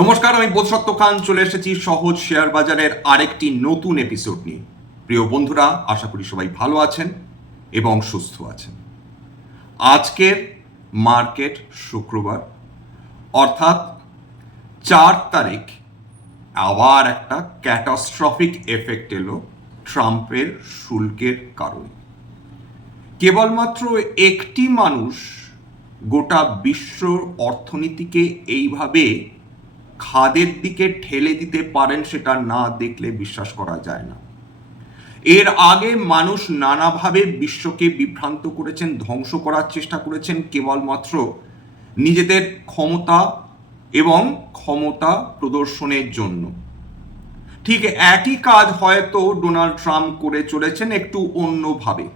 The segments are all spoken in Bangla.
নমস্কার, আমি বোধসত্ত্ব খান। চলে এসেছি সহজ শেয়ার বাজারের আরেকটি নতুন এপিসোড নিয়ে। প্রিয় বন্ধুরা, আশা করি সবাই ভালো আছেন এবং সুস্থ আছেন। আজকের মার্কেট শুক্রবার, অর্থাৎ চার তারিখ, আবার একটা ক্যাটাস্ট্রফিক এফেক্ট এলো ট্রাম্পের শুল্কের কারণে। কেবলমাত্র একটি মানুষ গোটা বিশ্ব অর্থনীতিকে এইভাবে খাদের দিকে ঠেলে দিতে পারেন সেটা না দেখলে বিশ্বাস করা যায় না। এর আগে মানুষ নানাভাবে বিশ্বকে বিভ্রান্ত করেছেন, ধ্বংস করার চেষ্টা করেছেন কেবলমাত্র নিজেদের ক্ষমতা এবং ক্ষমতা প্রদর্শনের জন্য। ঠিক একই কাজ হয়তো ডোনাল্ড ট্রাম্প করে চলেছেন একটু অন্যভাবে।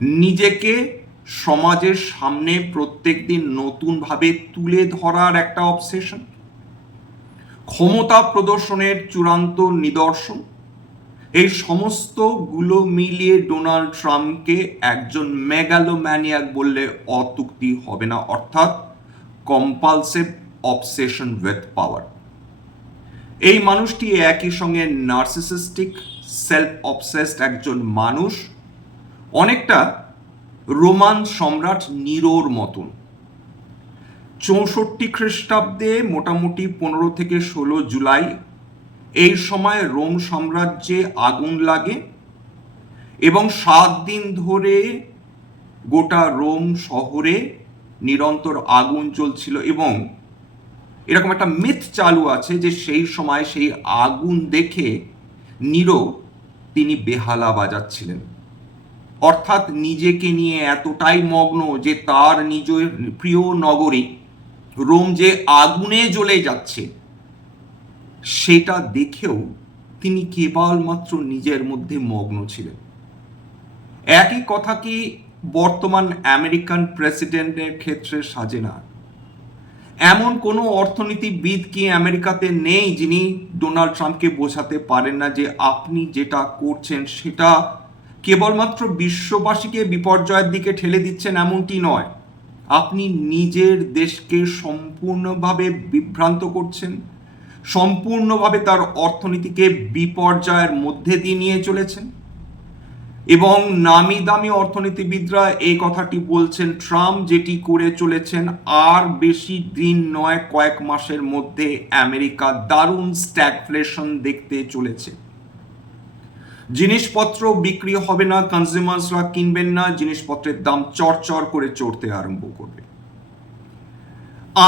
নিজেকে সমাজের সামনে প্রত্যেক দিন নতুনভাবে তুলে ধরার একটা অবসেশন ক্ষমতা প্রদর্শনের চূড়ান্ত নিদর্শন? এই সমস্তগুলো মিলিয়ে ডোনাল্ড ট্রাম্পকে একজন মেগালোম্যানিয়াক বললে অতুক্তি হবে না, অর্থাৎ কম্পালসিভ অবসেশন উইথ পাওয়ার এই মানুষটি একই সঙ্গে নার্সিসিস্টিক সেলফ অবসেসড একজন মানুষ, অনেকটা রোমান সম্রাট নিরোর মতন। চৌষট্টি খ্রিস্টাব্দে মোটামুটি পনেরো থেকে ষোলো জুলাই এই সময় রোম সাম্রাজ্যে আগুন লাগে এবং সাত দিন ধরে গোটা রোম শহরে নিরন্তর আগুন চলছিল এবং এরকম একটা মিথ চালু আছে যে সেই সময় সেই আগুন দেখে নিরো তিনি বেহালা বাজাচ্ছিলেন। অর্থাৎ নিজেকে নিয়ে এতটাই মগ্ন যে তার নিজের প্রিয় নগরী রোম যে আগুনে জ্বলে যাচ্ছে, সেটা দেখেও তিনি কেবলমাত্র নিজের মধ্যে মগ্ন ছিলেন। একই কথা কি বর্তমান আমেরিকান প্রেসিডেন্টের ক্ষেত্রে সাজে না এমন কোনো অর্থনীতিবিদ কি আমেরিকাতে নেই যিনি ডোনাল্ড ট্রাম্পকে বোঝাতে পারেন না যে আপনি যেটা করছেন সেটা কেবলমাত্র বিশ্ববাসীকে বিপর্যয়ের দিকে ঠেলে দিচ্ছেন এমনটি নয়। আপনি নিজের দেশকে সম্পূর্ণভাবে বিভ্রান্ত করছেন, সম্পূর্ণভাবে তার অর্থনীতিকে বিপর্যয়ের মধ্যে দিয়ে নিয়ে চলেছেন এবং নামি দামি অর্থনীতিবিদরা এই কথাটি বলছেন, ট্রাম্প যেটি করে চলেছেন আর বেশি দিন নয়, কয়েক মাসের মধ্যে আমেরিকা দারুণ স্ট্যাগফ্লেশন দেখতে চলেছে। জিনিসপত্র বিক্রি হবে না কনজিউমার্সরা কিনবেন না, জিনিসপত্রের দাম চড়চড় করে চড়তে আরম্ভ করবে।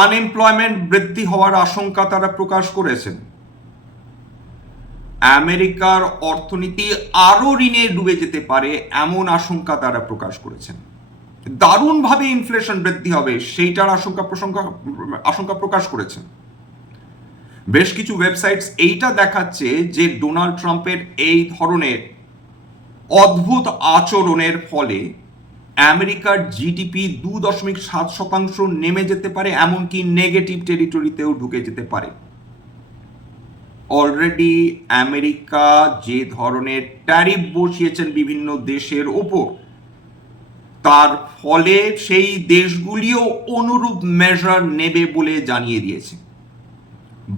আনএমপ্লয়মেন্ট বৃদ্ধি হওয়ার আশঙ্কা তারা প্রকাশ করেছেন। আমেরিকার অর্থনীতি আরও ঋণে ডুবে যেতে পারে এমন আশঙ্কা তারা প্রকাশ করেছেন। দারুণভাবে ইনফ্লেশন বৃদ্ধি হবে, সেইটার আশঙ্কা প্রশঙ্কা, আশঙ্কা প্রকাশ করেছেন। বেশ কিছু ওয়েবসাইটস এইটা দেখাচ্ছে যে ডোনাল্ড ট্রাম্পের এই ধরনের অদ্ভুত আচরণের ফলে আমেরিকার জিডিপি দু দশমিক সাত শতাংশ নেমে যেতে পারে, এমনকি নেগেটিভ টেরিটরিতেও ঢুকে যেতে পারে। অলরেডি আমেরিকা যে ধরনের ট্যারিফ বসিয়েছেন বিভিন্ন দেশের ওপর, তার ফলে সেই দেশগুলিও অনুরূপ মেজার নেবে বলে জানিয়ে দিয়েছে।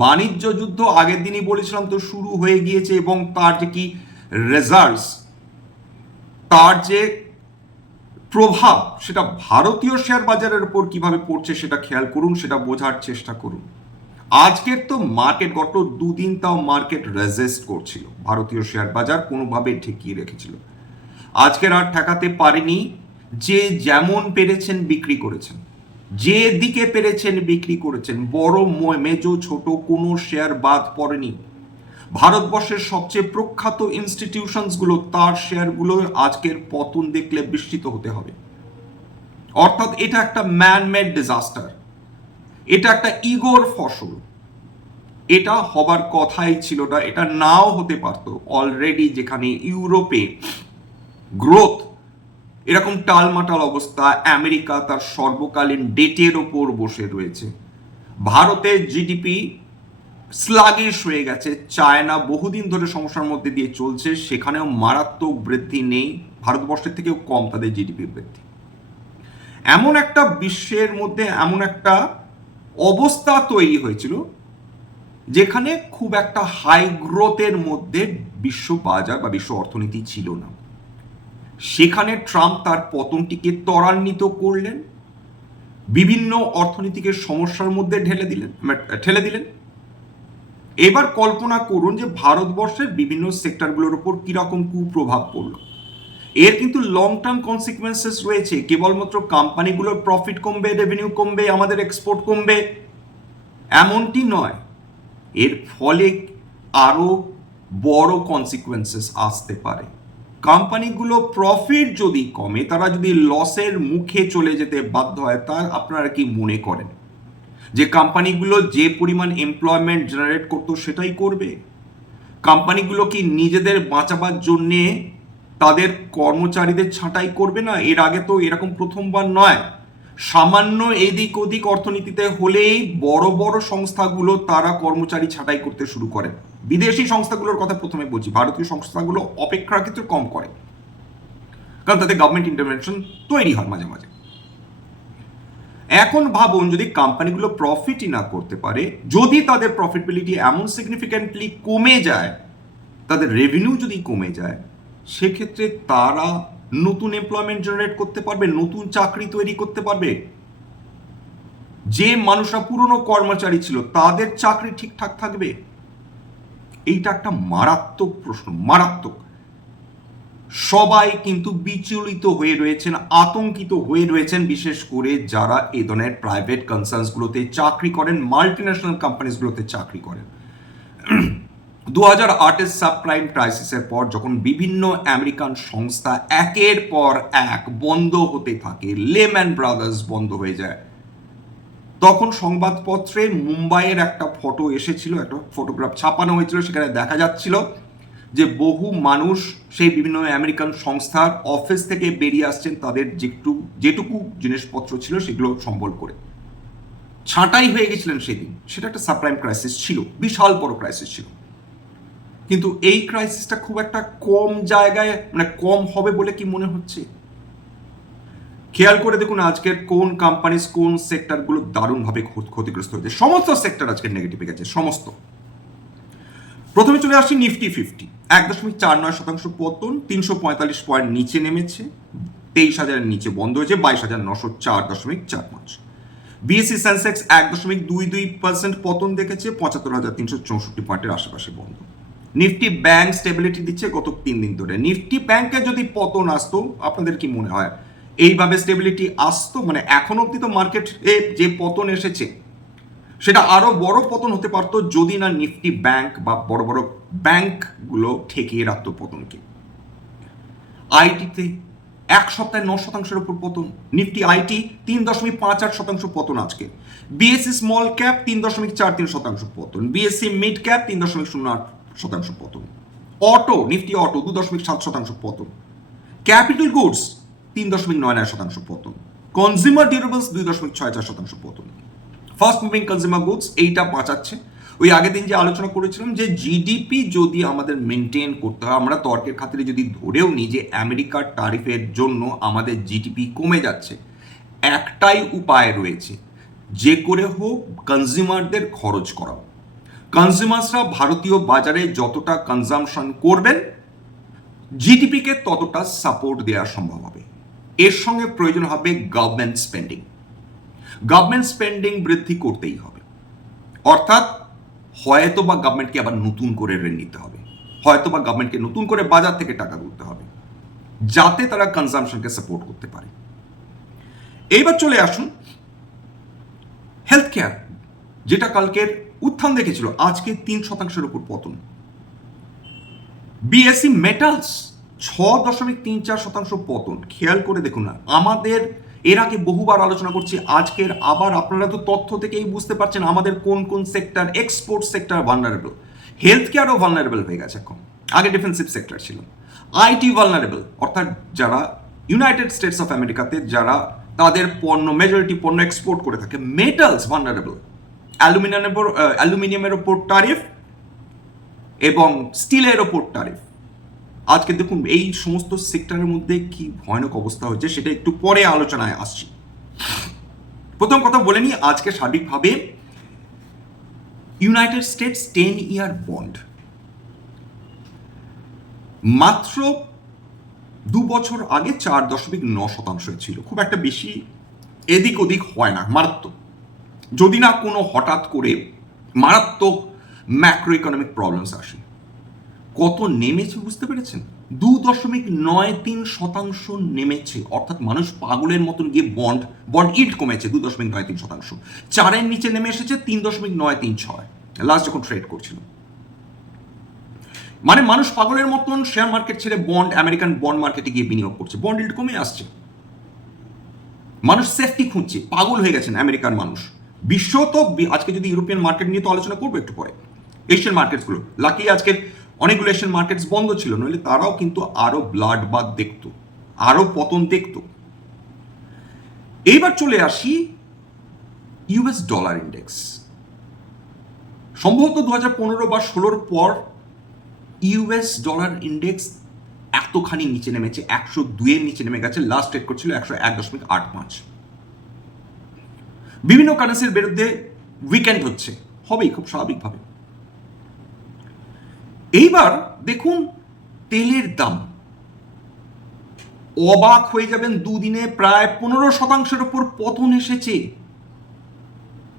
বাণিজ্য যুদ্ধ আগের দিনই বলেছিলাম তো শুরু হয়ে গিয়েছে এবং তার যে কি রেজাল্টস তার যে প্রভাব, সেটা ভারতীয় শেয়ার বাজারের উপর কীভাবে পড়ছে সেটা খেয়াল করুন, সেটা বোঝার চেষ্টা করুন। আজকের তো মার্কেট গত দুদিন তাও মার্কেট রেজিস্ট করছিল। ভারতীয় শেয়ার বাজার কোনোভাবে ঠেকিয়ে রেখেছিল। আজকের আর ঠেকাতে পারেনি, যে যেমন পেরেছেন, বিক্রি করেছেন। যে দিকে পেরেছেন বিক্রি করেছেন, বড় মেজো, ছোট, কোনো শেয়ার বাদ পড়েনি। ভারতবর্ষের সবচেয়ে প্রখ্যাত ইনস্টিটিউশনসগুলো, তার শেয়ারগুলো আজকের পতন দেখলে বিস্মিত হতে হবে। অর্থাৎ এটা একটা ম্যান মেড ডিজাস্টার এটা একটা ইগোর ফসল। এটা হবার কথাই ছিল না, এটা নাও হতে পারতো। অলরেডি যেখানে ইউরোপে গ্রোথ এরকম টালমাটাল অবস্থা আমেরিকা তার সর্বকালীন ডেটের ওপর বসে রয়েছে। ভারতের জিডিপি স্লাগিশ হয়ে গেছে। চায়না বহুদিন ধরে সমস্যার মধ্যে দিয়ে চলছে। সেখানেও মারাত্মক বৃদ্ধি নেই। ভারতবর্ষের থেকেও কম তাদের জিডিপি বৃদ্ধি। এমন একটা বিশ্বের মধ্যে এমন একটা অবস্থা তৈরি হয়েছিল, যেখানে খুব একটা হাই গ্রোথের মধ্যে বিশ্ব বাজার বা বিশ্ব অর্থনীতি ছিল না। সেখানে ট্রাম্প তার পতনটিকে ত্বরান্বিত করলেন, বিভিন্ন অর্থনীতিকে সমস্যার মধ্যে ঢেলে দিলেন, ঠেলে দিলেন। এবার কল্পনা করুন যে ভারতবর্ষের বিভিন্ন সেক্টরগুলোর উপর কীরকম কুপ্রভাব পড়ল। এর কিন্তু লং টার্ম কনসিকুয়েন্সেস রয়েছে। কেবলমাত্র কোম্পানিগুলোর প্রফিট কমবে রেভিনিউ কমবে, আমাদের এক্সপোর্ট কমবে, এমনটি নয়। এর ফলে আরও বড় কনসিকুয়েন্সেস আসতে পারে। কোম্পানিগুলো প্রফিট যদি কমে, তারা যদি লসের মুখে চলে যেতে বাধ্য হয়, তা আপনারা কি মনে করেন? যে কোম্পানিগুলো যে পরিমাণ এমপ্লয়মেন্ট জেনারেট করতো, সেটাই করবে? কোম্পানিগুলো কি নিজেদের বাঁচাবার জন্যে তাদের কর্মচারীদের ছাঁটাই করবে না? এর আগে তো এরকম প্রথমবার নয়। সামান্য এদিক ওদিক অর্থনীতিতে হলেই বড় বড় সংস্থাগুলো তারা কর্মচারী ছাঁটাই করতে শুরু করে বিদেশি সংস্থাগুলোর কথা প্রথমে বলছি। ভারতীয় সংস্থাগুলো অপেক্ষা অপেক্ষাকৃত কম করে। কারণ তাদের গভর্নমেন্ট ইন্টারভেনশন তৈরি হয় মাঝে মাঝে। এখন ভাবুন, যদি কোম্পানিগুলো প্রফিটই না করতে পারে, যদি তাদের প্রফিটেবিলিটি এমন সিগনিফিক্যান্টলি কমে যায়, তাদের রেভিনিউ যদি কমে যায়, সেক্ষেত্রে তারা নতুন এমপ্লয়মেন্ট জেনারেট করতে পারবে, নতুন চাকরি তৈরি করতে পারবে। যে মানুষরা পুরনো কর্মচারী ছিল, তাদের চাকরি ঠিকঠাক থাকবে। এইটা একটা মারাত্মক প্রশ্ন, মারাত্মক। সবাই কিন্তু বিচলিত হয়ে রয়েছেন, আতঙ্কিত হয়ে রয়েছেন, বিশেষ করে যারা এ ধরনের প্রাইভেট কনসার্নসগুলোতে চাকরি করেন মাল্টি ন্যাশনাল কোম্পানিজগুলোতে চাকরি করেন। দু হাজার আটের সাবপ্রাইম ক্রাইসিসের পর যখন বিভিন্ন আমেরিকান সংস্থা একের পর এক বন্ধ হতে থাকে লেম্যান ব্রাদার্স বন্ধ হয়ে যায় তখন সংবাদপত্রে মুম্বাইয়ের একটা ফটো এসেছিল, একটা ফটোগ্রাফ ছাপানো হয়েছিল, সেখানে দেখা যাচ্ছিল যে বহু মানুষ সেই বিভিন্ন আমেরিকান সংস্থার অফিস থেকে বেরিয়ে আসছেন, তাদের যেটুকু যেটুকু জিনিসপত্র ছিল সেগুলো সম্বল করে। ছাঁটাই হয়ে গেছিলেন সেদিন। সেটা একটা সাবপ্রাইম ক্রাইসিস ছিল, বিশাল বড় ক্রাইসিস ছিল। কিন্তু এই ক্রাইসিসটা খুব একটা কম জায়গায় মানে কম হবে বলে কি মনে হচ্ছে? খেয়াল করে দেখুন আজকের কোন কোম্পানিজ কোন সেক্টরগুলো দারুণভাবে ক্ষতিগ্রস্ত হয়েছে। সমস্ত সেক্টর আজকে নেগেটিভে গেছে, সমস্ত। প্রথমে চলে আসি নিফটি ফিফটি এক দশমিক চার নয় শতাংশ পতন, তিনশো পঁয়তাল্লিশ পয়েন্ট নিচে নেমেছে, তেইশ হাজারের নিচে বন্ধ হয়েছে, বাইশ হাজার নশো চার দশমিক চার পাঁচ। বিএসসি সেন্সেক্স এক দশমিক দুই দুই পার্সেন্ট পতন দেখেছে, পঁচাত্তর হাজার তিনশো চৌষট্টি পয়েন্টের আশেপাশে বন্ধ। নিফটি ব্যাংক স্টেবিলিটি দিচ্ছে গত তিন দিন ধরে। নিফটি ব্যাংকে যদি পতন আসতো, আপনাদের কি মনে হয়? এইভাবে স্টেবিলিটি আসতো? মানে এখন অব্দি তো মার্কেটে যে পতন এসেছে, সেটা আরও বড় পতন হতে পারতো যদি না নিফটি ব্যাংক বা বড় বড় ব্যাংকগুলো ঠেকিয়ে রাখতো পতনকে। আইটিতে এক সপ্তাহে ন শতাংশের উপর পতন নিফটি আইটি তিন দশমিক পাঁচ আট শতাংশ পতন আজকে। বিএসসি স্মল ক্যাপ তিন দশমিক চার তিন শতাংশ পতন বিএসসি মিড ক্যাপ তিন দশমিক শূন্য আট শতাংশ পতন। অটো নিফটি অটো দু দশমিক সাত শতাংশ পতন। ক্যাপিটাল গুডস তিন দশমিক নয় নয় শতাংশ পতন। কনজিউমার ডিউরেবলস দুই দশমিক ছয় চার শতাংশ পতন। ফার্স্ট মুভিং কনজিউমার গুডস এইটা বাঁচাচ্ছে। ওই আগের দিন যে আলোচনা করেছিলাম যে জিডিপি যদি আমাদের মেনটেন করতে হয়, আমরা তর্কের খাতিরে যদি ধরেও নিই যে আমেরিকার টারিফের জন্য আমাদের জিডিপি কমে যাচ্ছে, একটাই উপায় রয়েছে। যে করে হোক কনজিউমারদের খরচ করাও। কনজিউমার্সরা ভারতীয় বাজারে যতটা কনজামশন করবেন জিডিপিকে ততটা সাপোর্ট দেওয়া সম্ভব হবে। এর সঙ্গে প্রয়োজন হবে গভর্নমেন্ট স্পেন্ডিং গভর্নমেন্ট স্পেন্ডিং বৃদ্ধি করতেই হবে। অর্থাৎ হয়তো বা গভর্নমেন্টকে আবার নতুন করে ঋণ নিতে হবে। হয়তো বা গভর্নমেন্টকে নতুন করে বাজার থেকে টাকা তুলতে হবে। যাতে তারা কনজামশনকে সাপোর্ট করতে পারে। এইবার চলে আসুন হেলথ কেয়ার যেটা কালকের উত্থান দেখেছিল। আজকে তিন শতাংশের উপর পতন। বিএসসি মেটালস ছ দশমিক তিন চার শতাংশ পতন। খেয়াল করে দেখুন না, আমাদের এর আগে বহুবার আলোচনা করছি, আজকের আবার আপনারা তো তথ্য থেকেই বুঝতে পারছেন আমাদের কোন কোন sector export sector vulnerable health কেয়ারও vulnerable হয়ে গেছে এখন, আগে ডিফেন্সিভ সেক্টর ছিল। আইটি ভালনারেবল অর্থাৎ যারা ইউনাইটেড স্টেটস অফ আমেরিকাতে যারা তাদের পণ্য মেজরিটি পণ্য এক্সপোর্ট করে থাকে মেটালস ভালনারেবল অ্যালুমিনিয়ামের অ্যালুমিনিয়ামের ওপর টারিফ এবং স্টিলের ওপর টারিফ আজকে দেখুন, এই সমস্ত সেক্টরের মধ্যে কি ভয়ানক অবস্থা হচ্ছে সেটা একটু পরে আলোচনায় আসছি। প্রথম কথা বলে নিই, আজকে সার্বিকভাবে United States ten year bond মাত্র দু বছর আগে চার দশমিক ন শতাংশ ছিল। খুব একটা বেশি এদিক ওদিক হয় না, মারাত্মক। যদি না কোনো হঠাৎ করে মারাত্মক ম্যাক্রো ইকোনমিক প্রবলেমস আসে কত নেমেছে বুঝতে পেরেছেন? দু দশমিক নয় তিন শতাংশ নেমেছে। অর্থাৎ মানুষ পাগলের মতন গিয়ে বন্ড বন্ড ইল্ড কমেছে দু দশমিক নয় তিন শতাংশ। চারের নিচে নেমে এসেছে তিন দশমিক নয় তিন ছয়। লাস্ট যখন ট্রেড করছিল। মানে মানুষ পাগলের মতন শেয়ার মার্কেট ছেড়ে বন্ড আমেরিকান বন্ড মার্কেটে গিয়ে বিনিয়োগ করছে। বন্ড ইল্ড কমে আসছে। মানুষ সেফটি খুঁজছে। পাগল হয়ে গেছেন আমেরিকার মানুষ। বিশ্ব তো আজকে যদি ইউরোপিয়ান মার্কেট নিয়ে তো আলোচনা করব একটু পরে। এশিয়ান মার্কেটসগুলো লাকিলি আজকে অনেকগুলো এশিয়ান মার্কেটস বন্ধ ছিল, নইলে তারাও কিন্তু আরও ব্লাড বাদ দেখতো, আরও পতন দেখতো। এইবার চলে আসি ইউএস ডলার ইন্ডেক্স সম্ভবত দু পনেরো বা ষোলোর পর ইউএস ডলার ইন্ডেক্স এতখানি নিচে নেমেছে, একশো দুইয়ের নিচে নেমে গেছে লাস্ট রেট করছিল একশো এক দশমিক আট পাঁচ। বিভিন্ন কারেন্সির বিরুদ্ধে উইকেন্ড হচ্ছে, হবেই, খুব স্বাভাবিকভাবে। এইবার দেখুন তেলের দাম। অবাক হয়ে যাবেন দুদিনে প্রায় পনেরো শতাংশের উপর পতন এসেছে।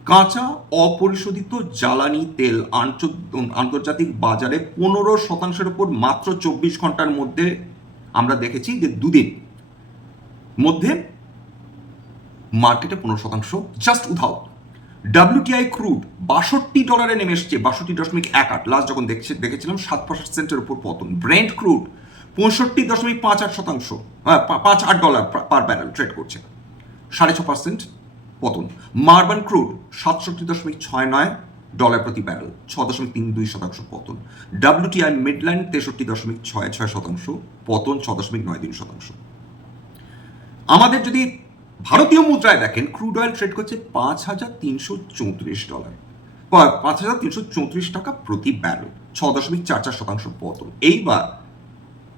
কাঁচা, অপরিশোধিত জ্বালানি তেল আন্তর্জাতিক বাজারে পনেরো শতাংশের উপর মাত্র চব্বিশ ঘণ্টার মধ্যে আমরা দেখেছি যে দুদিন মধ্যে মার্কেটে পনেরো শতাংশ জাস্ট উধাও। ডাব্লিউটিআই ক্রুড বাষট্টি ডলারে নেমে এসছে বাষট্টি দশমিক এক আট। লাস্ট যখন দেখছে দেখেছিলাম সাত পার্সেন্টের উপর পতন। ব্রেন্ট ক্রুড পঁয়ষট্টি দশমিক পাঁচ আট শতাংশ হ্যাঁ, পাঁচ আট ডলার পার ব্যারেল ট্রেড করছে। সাড়ে ছ পার্সেন্ট পতন। মার্বান ক্রুড সাতষট্টি দশমিক ছয় নয় ডলার প্রতি ব্যারেল ছ দশমিক তিন দুই শতাংশ পতন। ডাব্লিউটিআই মিডল্যান্ড তেষট্টি দশমিক ছয় ছয় শতাংশ পতন ছ দশমিক নয় তিন শতাংশ। আমাদের যদি ভারতীয় মুদ্রায় দেখেন ক্রুড অয়েল ট্রেড করছে পাঁচ হাজার তিনশো চৌত্রিশ ডলার পাঁচ হাজার তিনশো চৌত্রিশ টাকা প্রতি ব্যারেল ছ দশমিক চার চার শতাংশ পতন এইবার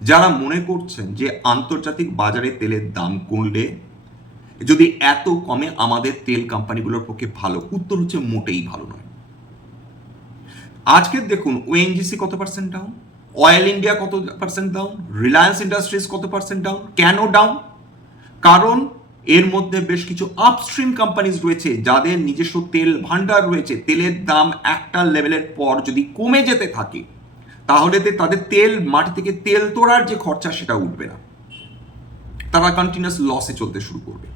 যারা মনে করছেন যে আন্তর্জাতিক বাজারে তেলের দাম কমলে, যদি এত কমে আমাদের তেল কোম্পানিগুলোর পক্ষে ভালো, উত্তর হচ্ছে মোটেই ভালো নয়। আজকে দেখুন ওএনজিসি কত পার্সেন্ট ডাউন অয়েল ইন্ডিয়া কত পার্সেন্ট ডাউন রিলায়েন্স ইন্ডাস্ট্রিজ কত পার্সেন্ট ডাউন কেন ডাউন কারণ এর মধ্যে বেশ কিছু আপস্ট্রিম কোম্পানিজ রয়েছে যাদের নিজস্ব তেল ভান্ডার রয়েছে। তেলের দাম একটা লেভেলের পর যদি কমে যেতে থাকে, তাহলে তাদের তেল, মাটি থেকে তেল তোলার যে খরচা সেটা উঠবে না। তারা কন্টিনিউয়াস লসে চলতে শুরু করবে।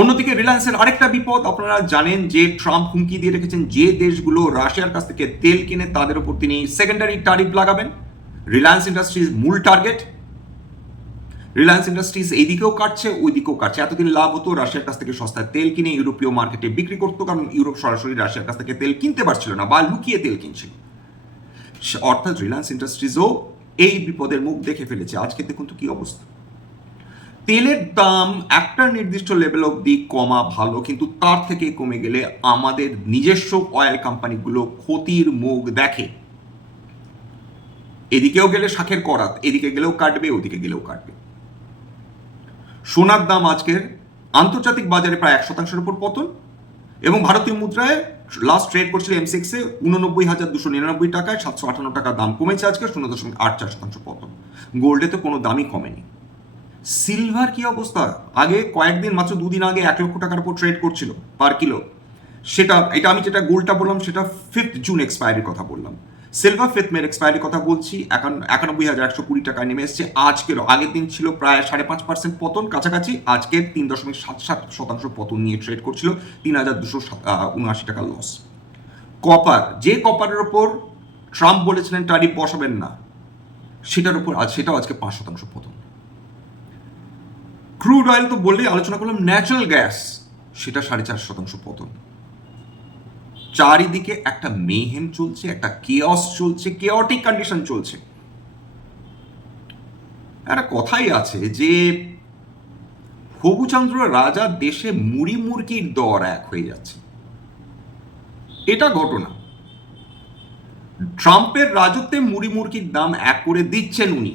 অন্যদিকে রিলায়েন্সের আরেকটা বিপদ, আপনারা জানেন যে ট্রাম্প হুমকি দিয়ে রেখেছেন যে দেশগুলো রাশিয়ার কাছ থেকে তেল কিনে তাদের উপর তিনি সেকেন্ডারি টারিফ লাগাবেন। রিলায়েন্স ইন্ডাস্ট্রিজ মূল টার্গেট রিলায়েন্স ইন্ডাস্ট্রিজ এইদিকেও কাটছে, ওইদিকেও কাটছে। এতদিন লাভ হতো রাশিয়ার কাছ থেকে সস্তায় তেল কিনে ইউরোপীয় মার্কেটে বিক্রি করতো, কারণ ইউরোপ সরাসরি রাশিয়ার কাছ থেকে তেল কিনতে পারছিল না বা লুকিয়ে তেল কিনছিল অর্থাৎ রিলায়েন্স ইন্ডাস্ট্রিজও এই বিপদের মুখ দেখে ফেলেছে। আজকে দেখুন তো কি অবস্থা। তেলের দাম একটা নির্দিষ্ট লেভেল অবধি কমা ভালো, কিন্তু তার থেকে কমে গেলে আমাদের নিজস্ব অয়েল কোম্পানিগুলো ক্ষতির মুখ দেখে। এদিকেও গেলে শাখের করাত, এদিকে গেলেও কাটবে, ওদিকে গেলেও কাটবে। সোনার দাম আজকের আন্তর্জাতিক বাজারে প্রায় এক শতাংশের উপর পতন এবং ভারতীয় মুদ্রায় লাস্ট ট্রেড করছিল এম সিক্সে উননব্বই হাজার দুশো নিরানব্বই টাকায় সাতশো আটান্ন টাকা দাম কমেছে আজকে, শূন্য দশমিক আট চার শতাংশ পতন। গোল্ডে তো কোনো দামই কমেনি। সিলভার কি অবস্থা? আগে কয়েকদিন মাত্র দুদিন আগে এক লক্ষ টাকার উপর ট্রেড করছিল পার কিলো সেটা, এটা আমি যেটা গোল্ডটা বললাম, সেটা ফিফথ জুন এক্সপায়ারির কথা বললাম। সিলভার ফিফথ মের এক্সপায়ারির কথা বলছি, একান- একানব্বই হাজার একশো কুড়ি টাকায় নেমে এসেছে। আজকের আগের দিন ছিল প্রায় সাড়ে পাঁচ পার্সেন্ট পতন, কাছাকাছি। আজকের তিন দশমিক সাত সাত শতাংশ পতন নিয়ে ট্রেড করছিল, তিন হাজার দুশো উনআশি টাকা লস কপার যে কপারের ওপর ট্রাম্প বলেছিলেন টারিফ বসাবেন না, সেটার উপর আজ, সেটাও আজকে পাঁচ শতাংশ পতন। ক্রুড অয়েল তো বললেই আলোচনা করলাম ন্যাচারাল গ্যাস সেটা সাড়ে চার শতাংশ পতন। চারিদিকে একটা মেহেম চলছে, একটা কেয়স চলছে কেয়টিক কন্ডিশন চলছে। একটা কথাই আছে যে, হবুচন্দ্র রাজা দেশে মুড়ি মুরগির দর এক হয়ে যাচ্ছে। এটা ঘটনা। ট্রাম্পের রাজত্বে মুড়ি মুরগির দাম এক করে দিচ্ছেন উনি।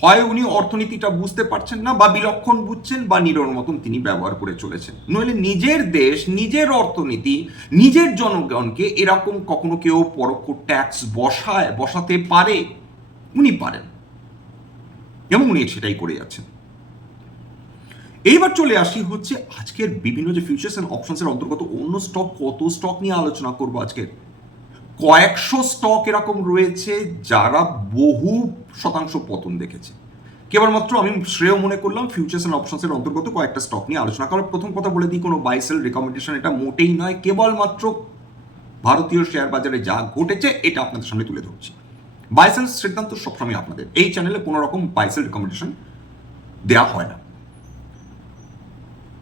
হয় উনি অর্থনীতিটা বুঝতে পারছেন না বা বিলক্ষণ বুঝছেন বা নিরোর মতন তিনি ব্যবহার করে চলেছেন। নইলে নিজের দেশ, নিজের অর্থনীতি, নিজের জনগণকে এরকম কখনো কেউ পরোক্ষ ট্যাক্স বসায়, বসাতে পারে? উনি পারেন। এবং উনি সেটাই করে যাচ্ছেন। এইবার চলে আসি হচ্ছে আজকের বিভিন্ন যে ফিউচার্স অ্যান্ড অপশনসের অন্তর্গত অন্য স্টক কত স্টক নিয়ে আলোচনা করব আজকের? কয়েকশো স্টক এরকম রয়েছে যারা বহু শতাংশ পতন দেখেছে। কেবলমাত্র আমি শ্রেয় মনে করলাম ফিউচার্স অ্যান্ড অপশনসের অন্তর্গত কয়েকটা স্টক নিয়ে আলোচনা করার। প্রথম কথা বলে দিই, কোনো বাইসেল রেকমেন্ডেশন এটা মোটেই নয়, কেবলমাত্র ভারতীয় শেয়ার বাজারে যা ঘটেছে এটা আপনাদের সামনে তুলে ধরছি। বাইসেল সিদ্ধান্ত সবসময় আপনাদের, এই চ্যানেলে কোনো রকম বাইসেল রেকমেন্ডেশন দেওয়া হয় না।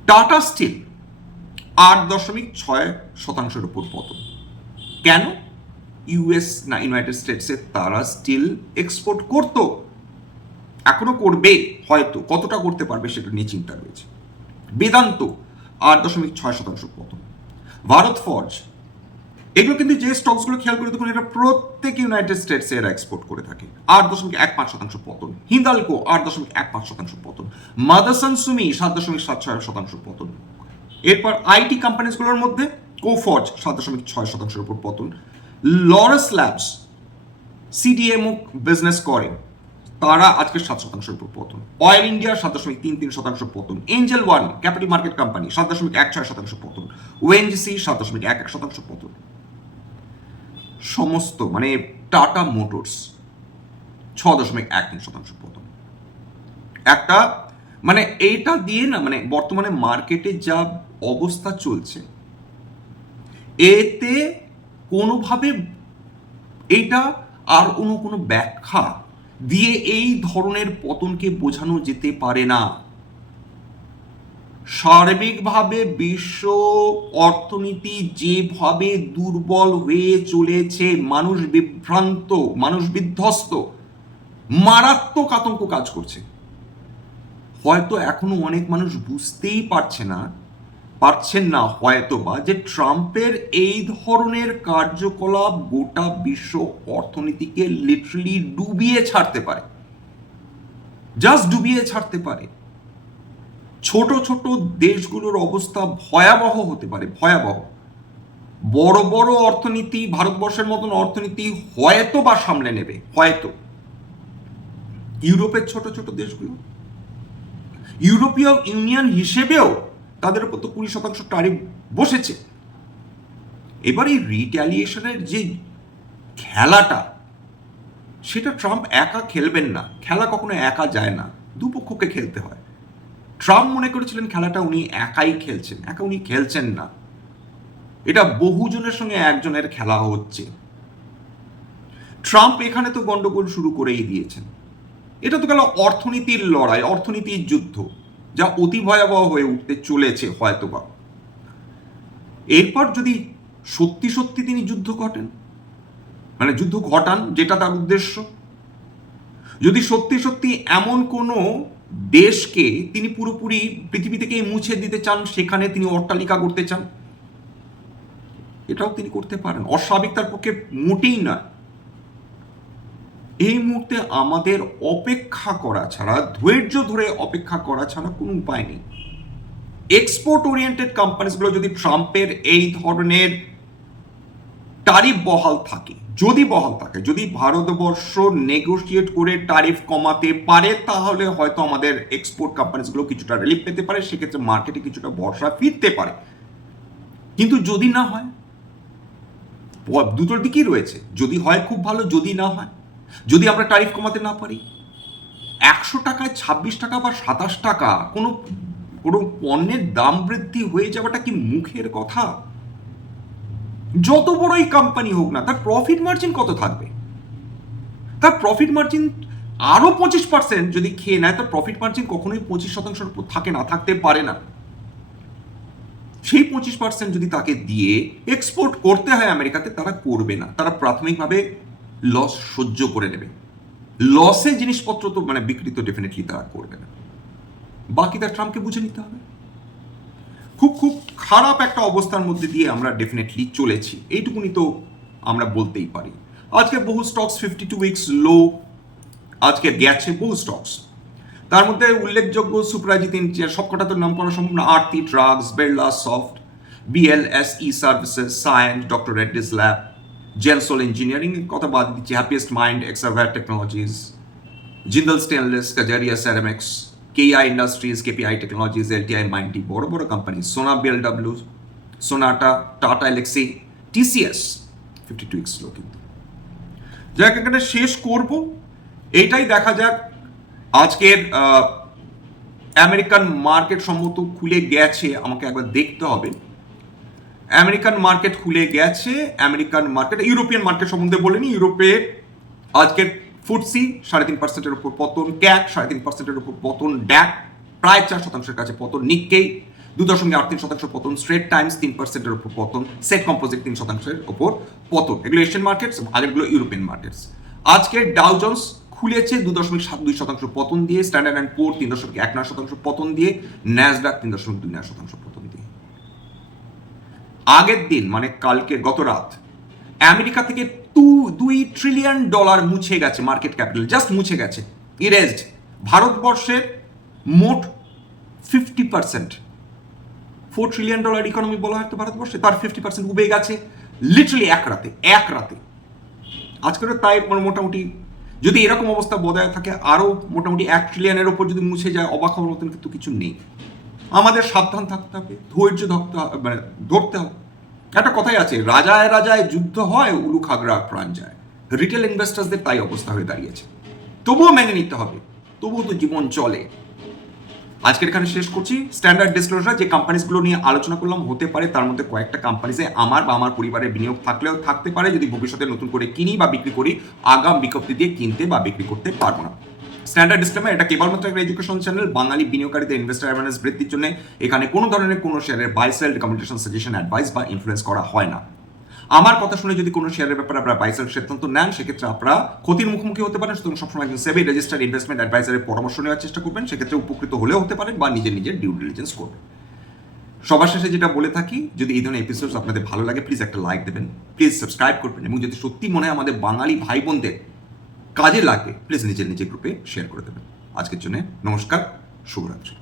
টাটা স্টিল আট দশমিক ছয় শতাংশের উপর পতন। কেন? ইউএস না ইউনাইটেড স্টেটসে তারা স্টিল এক্সপোর্ট করত। এখনও করবে, হয়তো। কতটা করতে পারবে সেটা নিয়ে চিন্তা রয়েছে। বেদান্ত আট দশমিক ছয় শতাংশ পতন। ভারত ফর্জ এগুলো কিন্তু যে স্টকসগুলো খেয়াল করে দেখুন, এটা প্রত্যেক ইউনাইটেড স্টেটসে এরা এক্সপোর্ট করে থাকে। আট দশমিক এক পাঁচ শতাংশ পতন। হিন্দালকো আট দশমিক এক পাঁচ শতাংশ পতন। মাদাসান সুমি সাত দশমিক সাত ছয় শতাংশ পতন। এরপর আইটি কোম্পানিজগুলোর মধ্যে কোফর্জ সাত দশমিক ছয় শতাংশের উপর পতন। লরেস ল্যাবস সিডিএমও বিজনেস করে তারা আজকে সাত শতাংশের উপর পতন। অয়েল ইন্ডিয়া সাত দশমিক তিন তিন শতাংশ পতন। Angel One Capital Market company সাত দশমিক এক ছয় শতাংশ পতন। ওএনজিসি সাত দশমিক এক এক শতাংশ পতন। সমস্ত মানে টাটা মোটরস ছ দশমিক এক তিন শতাংশ পতন। একটা মানে এইটা দিয়ে না মানে বর্তমানে মার্কেটে যা অবস্থা চলছে, এতে কোনোভাবে এটা আর অন্য কোনো ব্যাখ্যা দিয়ে এই ধরনের পতনকে বোঝানো যেতে পারে না। সার্বিকভাবে বিশ্ব অর্থনীতি যেভাবে দুর্বল হয়ে চলেছে, মানুষ বিভ্রান্ত, মানুষ বিধ্বস্ত, মারাত্মক আতঙ্ক কাজ করছে। হয়তো এখনও অনেক মানুষ বুঝতেই পারছে না পারছেন না হয়তো বা যে ট্রাম্পের এই ধরনের কার্যকলাপ গোটা বিশ্ব অর্থনীতিকে লিটারালি ডুবিয়ে ছাড়তে পারে। জাস্ট ডুবিয়ে ছাড়তে পারে। ছোট ছোট দেশগুলোর অবস্থা ভয়াবহ হতে পারে, ভয়াবহ। বড় বড় অর্থনীতি ভারতবর্ষের মতন অর্থনীতি হয়তো বা সামলে নেবে, হয়তো। ইউরোপের ছোট ছোট দেশগুলো, ইউরোপীয় ইউনিয়ন হিসেবেও তাদের উপর তো কুড়ি শতাংশ ট্যারিফ বসেছে। এবার এই রিট্যালিয়েশনের যে খেলাটা, সেটা ট্রাম্প একা খেলবেন না। খেলা কখনো একা যায় না, দুপক্ষকে খেলতে হয়। ট্রাম্প মনে করেছিলেন খেলাটা উনি একাই খেলছেন, একা উনি খেলছেন না। এটা বহুজনের সঙ্গে একজনের খেলা হচ্ছে। ট্রাম্প এখানে তো গন্ডগোল শুরু করেই দিয়েছেন। এটা তো গেল অর্থনীতির লড়াই, অর্থনীতির যুদ্ধ। যা অতি ভয়াবহ হয়ে উঠতে চলেছে হয়তোবা। এরপর যদি সত্যি সত্যি তিনি যুদ্ধ ঘটেন মানে যুদ্ধ ঘটান, যেটা তার উদ্দেশ্য, যদি সত্যি সত্যি এমন কোনো দেশকে তিনি পুরোপুরি পৃথিবী থেকে মুছে দিতে চান, সেখানে তিনি অট্টালিকা করতে চান, এটাও তিনি করতে পারেন। অস্বাভাবিক তার পক্ষে মোটেই নয়। এই মুহূর্তে আমাদের অপেক্ষা করা ছাড়া, ধৈর্য ধরে অপেক্ষা করা ছাড়া কোনো উপায় নেই। এক্সপোর্ট ওরিয়েন্টেড কোম্পানিজগুলো যদি ট্রাম্পের এই ধরনের টারিফ বহাল থাকে, যদি বহাল থাকে, যদি ভারতবর্ষ নেগোসিয়েট করে টারিফ কমাতে পারে, তাহলে হয়তো আমাদের এক্সপোর্ট কোম্পানিজগুলো কিছুটা রিলিফ পেতে পারে, সেক্ষেত্রে মার্কেটে কিছুটা ভরসা ফিরতে পারে। কিন্তু যদি না হয় দুটোর দিকেই রয়েছে। যদি হয় খুব ভালো, যদি না হয় যদি আমরা ট্যারিফ কমাতে না পারি? একশো টাকায় ছাব্বিশ টাকা বা সাতাশ টাকা, কোনো কোনো পণ্যের দাম বৃদ্ধি হয়ে যাওয়াটা কি মুখের কথা? যত বড়ই কোম্পানি হোক না, তার প্রফিট মার্জিন কত থাকবে? তার প্রফিট মার্জিন আরও পঁচিশ পার্সেন্ট যদি খেয়ে নেয়, তার প্রফিট মার্জিন কখনোই পঁচিশ শতাংশের উপর থাকে, না থাকতে পারে না। সেই পঁচিশ পার্সেন্ট যদি তাকে দিয়ে এক্সপোর্ট করতে হয় আমেরিকাতে, তারা করবে না। তারা প্রাথমিকভাবে লস সহ্য করে নেবে। লসে জিনিসপত্র তো মানে বিক্রি তো ডেফিনেটলি তারা করবে না। বাকি তার ট্রাম্পকে বুঝে নিতে হবে। খুব খুব খারাপ একটা অবস্থার মধ্যে দিয়ে আমরা ডেফিনেটলি চলেছি। এইটুকুনি তো আমরা বলতেই পারি। আজকে বহু stocks fifty two weeks low আজকে গেছে বহু স্টকস তার মধ্যে উল্লেখযোগ্য সুপ্রাজিত সবকটা তো নাম করা সম্ভব না। Aarti drugs Birla soft BLSE services science doctor Reddy's lab Gensol engineering কথা বাদ দিচ্ছি happiest mind এক্সাভার technologies Jindal stainless Kajaria ceramics KI industries KPI technologies LTI Mindtree বড় বড় company Sona BLW Sonata Tata Elxsi TCS fifty two X কিন্তু। যাক, এখানে শেষ করব। এইটাই দেখা যাক। আজকের আমেরিকান মার্কেট সম্মত খুলে গেছে, আমাকে একবার দেখতে হবে। আমেরিকান মার্কেট খুলে গেছে। আমেরিকান মার্কেট ইউরোপিয়ান মার্কেট সম্বন্ধে বলিনি ইউরোপে আজকের ফুটসি সাড়ে তিন পার্সেন্টের উপর পতন, ক্যাক সাড়ে তিন পার্সেন্টের উপর পতন, ড্যাক প্রায় চার শতাংশের কাছে পতন নিক্কেই দু দশমিক আট তিন শতাংশ পতন, স্ট্রেট টাইমস তিন পার্সেন্টের উপর পতন, সেট কম্পোজিট তিন শতাংশের উপর পতন। এগুলো এশিয়ান মার্কেটস আগেরগুলো ইউরোপিয়ান মার্কেটস। আজকের ডাউ জোন্স খুলেছে দু দশমিক সাত দুই শতাংশ পতন দিয়ে স্ট্যান্ডার্ড অ্যান্ড পোর তিন দশমিক এক নয় শতাংশ পতন দিয়ে ন্যাসডাক তিন দশমিক দুই নয় শতাংশ পতন আগের দিন মানে কালকে গত রাত, আমেরিকা থেকে টু, দুই ট্রিলিয়ন ডলার মুছে গেছে মার্কেট ক্যাপিটাল জাস্ট মুছে গেছে ইরেজড ভারতবর্ষের মোট fifty percent four trillion dollar economy বলা হয় তো ভারতবর্ষে, তার ফিফটি পার্সেন্ট উবে গেছে লিটারালি এক রাতে এক রাতে। আজকের তাই মানে মোটামুটি, যদি এরকম অবস্থা বজায় থাকে, আরও মোটামুটি এক ট্রিলিয়নের ওপর যদি মুছে যায়, অবাক হওয়ার মতন কিন্তু কিছু নেই। আমাদের সাবধান থাকতে হবে, ধৈর্য ধরতে মানে ধরতে হবে। একটা কথাই আছে, রাজায় রাজায় যুদ্ধ হয় উলু খাগড়া প্রাণ যায়। রিটেল ইনভেস্টার্সদের তাই অবস্থা হয়ে দাঁড়িয়েছে। তবুও মেনে নিতে হবে, তবুও তো জীবন চলে। আজকের এখানে শেষ করছি। স্ট্যান্ডার্ড ডিসক্লোজার যে কোম্পানিসগুলো নিয়ে আলোচনা করলাম, হতে পারে তার মধ্যে কয়েকটা কোম্পানিসে আমার বা আমার পরিবারের বিনিয়োগ থাকলেও থাকতে পারে, যদি ভবিষ্যতে নতুন করে কিনি বা বিক্রি করি, আগাম বিজ্ঞপ্তি দিয়ে কিনতে বা বিক্রি করতে পারব না। স্ট্যান্ডার্ড ডিসক্লেমার এটা কেবলমাত্র একটা এডুকেশন চ্যানেল বাঙালি বিনিয়োগকারীদের ইনভেস্টার অ্যাওয়ারনেস বৃদ্ধির জন্য এখানে কোনো ধরনের কোনো শেয়ারের buy sell recommendation suggestion advice বা ইনফ্লুয়েন্স করা হয় না। আমার কথা শুনে যদি কোনো শেয়ারের ব্যাপারে আপনারা বাইসেল সিদ্ধান্ত নেন, সেক্ষেত্রে আপনারা ক্ষতির মুখোমুখি হতে পারেন। সুতরাং সবসময় একজন সেভি রেজিস্টার্ড ইনভেস্টমেন্ট অ্যাডভাইসারের পরামর্শ নেওয়ার চেষ্টা করবেন। সেক্ষেত্রে উপকৃত হলেও হতে পারেন বা নিজের নিজের ডিউ ডিলিজেন্স করবেন। সবার শেষে যেটা বলে থাকি, যদি এই ধরনের এপিসোডস আপনাদের ভালো লাগে প্লিজ একটা লাইক দেবেন। প্লিজ সাবস্ক্রাইব করবেন। এবং যদি সত্যি মনে হয় আমাদের বাঙালি ভাই বোনদের কাজে লাগে প্লিজ নিজের নিজের গ্রুপে শেয়ার করে দেবেন। আজকের জন্য নমস্কার শুভরাত্রি।